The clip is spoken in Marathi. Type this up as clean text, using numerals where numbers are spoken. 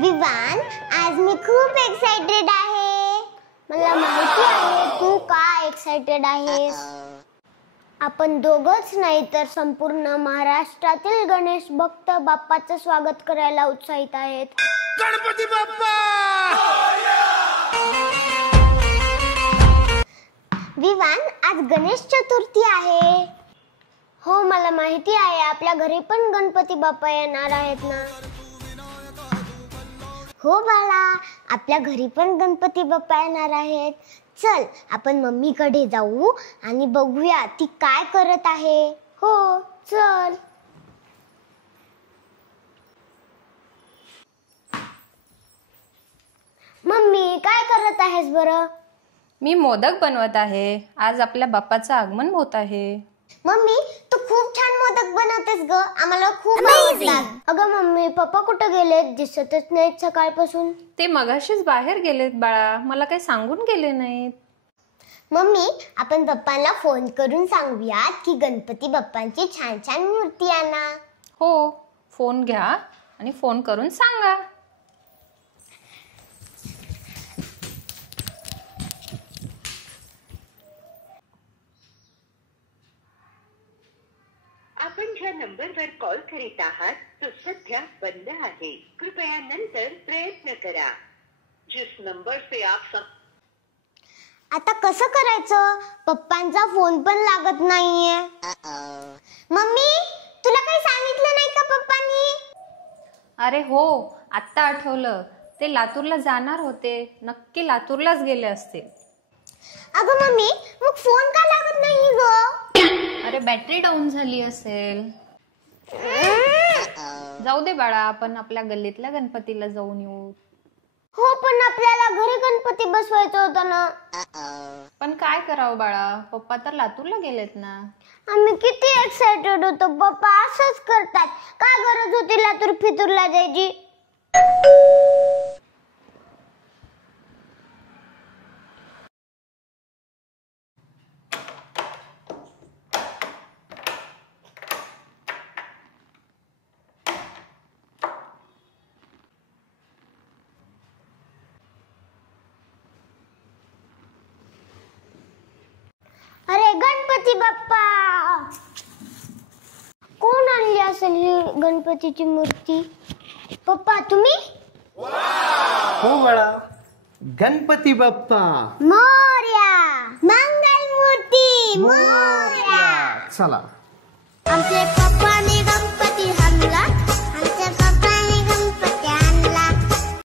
विवान, आज मी खूप एक्साइटेड आहे. मला माहिती आहे तू का एक्साइटेड आहेस. आपण दोघंच नाही तर संपूर्ण महाराष्ट्रातील गणेश भक्त बाप्पाचं स्वागत करायला उत्साहित आहेत. गणपती बाप्पा! विवान, आज गणेश चतुर्थी आहे. हो, मला माहिती आहे. आपल्या घरी पण गणपती बाप्पा येणार आहेत ना. हो बाळा, आपल्या घरी पण गणपती बाप्पा येणार आहेत. चल, आपण मम्मीकडे जाऊ आणि बघूया ती काय करत आहे. हो, चल. मम्मी, काय करत आहेस बरं? मी मोदक बनवत आहे. आज आपल्या बाप्पाचं आगमन होत आहे. मम्मी, तू खूप छान मोदक बनवतेस ग. आम्हाला खूप आवडतात. अगं मम्मी, पप्पा कुठे गेलेत? दिसतच नाहीत सकाळपासून. ते मगाशीच बाहेर गेलेत बाळा, मला काही सांगून गेले नाहीत. मम्मी, आपण पप्पांना फोन करून सांगूयात की गणपती बाप्पांची छान छान मूर्ती आणा. हो, फोन घ्या आणि फोन करून सांगा. आपण ज्या नंबरवर कॉल करीत आहात तो सध्या बंद आहे. कृपया नंतर प्रयत्न करा. जिस नंबर से आप आता कसं करायचं? पप्पांचा फोन पण लागत नाहीये. मम्मी, तुला काही सांगितलं नाही का पप्पांनी? अरे हो, आत्ता आठवलं. ते लातूरला जाणार होते. नक्की लातूरलाच गेले असतील. अगं मम्मी, मग फोन का लागत नाही ग? अरे बॅटरी डाऊन झाली असेल. जाऊ दे बाळा, आपण आपल्या गल्लीतल्या गणपतीला जाऊन येऊ. हो, पण आपल्याला घरी गणपती बसवायचं होतं ना. पण काय करावं बाळा, पप्पा तर लातूरला गेलेत ना. आम्ही किती एक्साइटेड होतो. पप्पा असंच करतात. का गरज होती लातूर फितूरला जायची? अरे गणपती बाप्पा! कोण आणली असेल ही गणपतीची मूर्ती? पप्पा, तुम्ही? हो बाळा, गणपती बाप्पा मोरया! मंगल मूर्ती मोरया! चला. आमचे पप्पाने